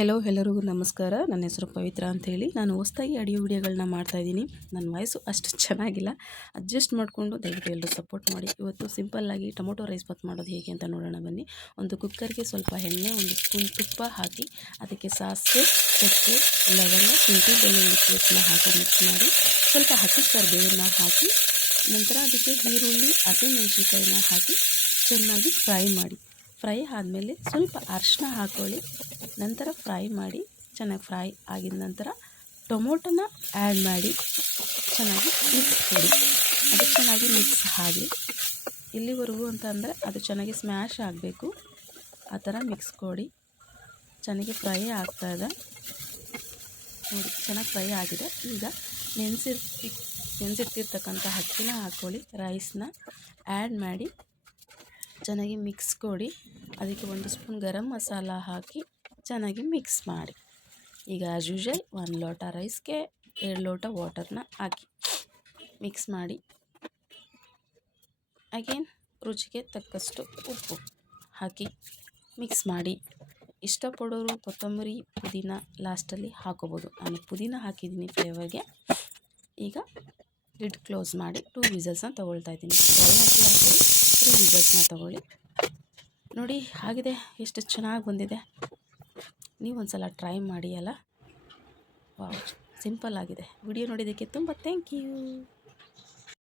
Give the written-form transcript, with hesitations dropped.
Hello ಎಲ್ಲರಿಗೂ ನಮಸ್ಕಾರ. ನನ್ನ ಹೆಸರು ಪವಿತ್ರ ಅಂಥೇಳಿ. ನಾನು ಹೊಸದಾಗಿ ಆಡಿಯೋ ವಿಡಿಯೋಗಳನ್ನ ಮಾಡ್ತಾಯಿದ್ದೀನಿ. ನನ್ನ ವಾಯ್ಸು ಅಷ್ಟು ಚೆನ್ನಾಗಿಲ್ಲ, ಅಡ್ಜಸ್ಟ್ ಮಾಡಿಕೊಂಡು ದಯವಿಟ್ಟು ಎಲ್ಲರೂ ಸಪೋರ್ಟ್ ಮಾಡಿ. ಇವತ್ತು ಸಿಂಪಲ್ಲಾಗಿ ಟೊಮೊಟೊ ರೈಸ್ ಬಾತ್ ಮಾಡೋದು ಹೇಗೆ ಅಂತ ನೋಡೋಣ ಬನ್ನಿ. ಒಂದು ಕುಕ್ಕರ್ಗೆ ಸ್ವಲ್ಪ ಎಣ್ಣೆ, ಒಂದು ಸ್ಪೂನ್ ತುಪ್ಪ ಹಾಕಿ ಅದಕ್ಕೆ ಸಾಸಿವೆ, ಚಕ್ಕೆ, ಲವಂಗ, ಶುಂಠಿ, ಬೆಳ್ಳುಳ್ಳಿ ಪೇಸ್ಟ್ನ ಹಾಕಿ ಮಿಕ್ಸ್ ಮಾಡಿ ಸ್ವಲ್ಪ ಹಸಿ ಕರಿಬೇವನ್ನ ಹಾಕಿ ನಂತರ ಅದಕ್ಕೆ ಈರುಳ್ಳಿ, ಹಸಿಮೆಣಸಿನಕಾಯಿನ ಹಾಕಿ ಚೆನ್ನಾಗಿ ಫ್ರೈ ಮಾಡಿ. ಫ್ರೈ ಆದಮೇಲೆ ಸ್ವಲ್ಪ ಅರಿಶಿನ ಹಾಕ್ಕೊಳ್ಳಿ. ನಂತರ ಫ್ರೈ ಮಾಡಿ ಚೆನ್ನಾಗಿ ಫ್ರೈ ಆಗಿದ ನಂತರ ಟೊಮೊಟೊನ ಆ್ಯಡ್ ಮಾಡಿ ಚೆನ್ನಾಗಿ ಮಿಕ್ಸ್ ಕೊಡಿ. ಅದು ಚೆನ್ನಾಗಿ ಮಿಕ್ಸ್ ಆಗಿ ಇಲ್ಲಿವರೆಗೂ ಅಂತ ಅಂದರೆ ಅದು ಚೆನ್ನಾಗಿ ಸ್ಮ್ಯಾಶ್ ಆಗಬೇಕು. ಆ ಥರ ಮಿಕ್ಸ್ ಕೊಡಿ. ಚೆನ್ನಾಗಿ ಫ್ರೈ ಆಗ್ತಾಯಿದೆ ನೋಡಿ, ಚೆನ್ನಾಗಿ ಫ್ರೈ ಆಗಿದೆ. ಈಗ ನೆನೆಸಿಟ್ಟಿರ್ತಕ್ಕಂಥ ಅಕ್ಕಿನ ಹಾಕ್ಕೊಳ್ಳಿ. ರೈಸ್ನ ಆ್ಯಡ್ ಮಾಡಿ ಚೆನ್ನಾಗಿ ಮಿಕ್ಸ್ ಕೊಡಿ. ಅದಕ್ಕೆ ಒಂದು ಸ್ಪೂನ್ ಗರಂ ಮಸಾಲ ಹಾಕಿ ಚೆನ್ನಾಗಿ ಮಿಕ್ಸ್ ಮಾಡಿ. ಈಗ ಆ್ಯಸ್ ಯೂಶುವಲ್ 1 ಲೋಟ ರೈಸ್ಗೆ 2 ಲೋಟ ವಾಟರ್ನ ಹಾಕಿ ಮಿಕ್ಸ್ ಮಾಡಿ. ಅಗೇನ್ ರುಚಿಗೆ ತಕ್ಕಷ್ಟು ಉಪ್ಪು ಹಾಕಿ ಮಿಕ್ಸ್ ಮಾಡಿ. ಇಷ್ಟಪಡೋರು ಕೊತ್ತಂಬರಿ, ಪುದೀನ ಲಾಸ್ಟಲ್ಲಿ ಹಾಕೋಬೋದು. ನಾನು ಪುದೀನ ಹಾಕಿದ್ದೀನಿ ಫ್ಲೇವರ್ಗೆ. ಈಗ ಲಿಡ್ ಕ್ಲೋಸ್ ಮಾಡಿ 2 ವಿಸಲ್ಸ್ನ ತೊಗೊಳ್ತಾ ಇದ್ದೀನಿ. ಡ್ರೈ ಹಾಕಿ 3 ವಿಸಲ್ಸ್ನ ತೊಗೊಳ್ಳಿ. ನೋಡಿ ಆಗಿದೆ, ಎಷ್ಟು ಚೆನ್ನಾಗಿ ಬಂದಿದೆ. ನೀವೊಂದು ಸಲ ಟ್ರೈ ಮಾಡಿ ಅಲ್ಲ. ವಾವ್, ಸಿಂಪಲ್ ಆಗಿದೆ. ವಿಡಿಯೋ ನೋಡಿದ್ದಕ್ಕೆ ತುಂಬ ಥ್ಯಾಂಕ್ ಯು.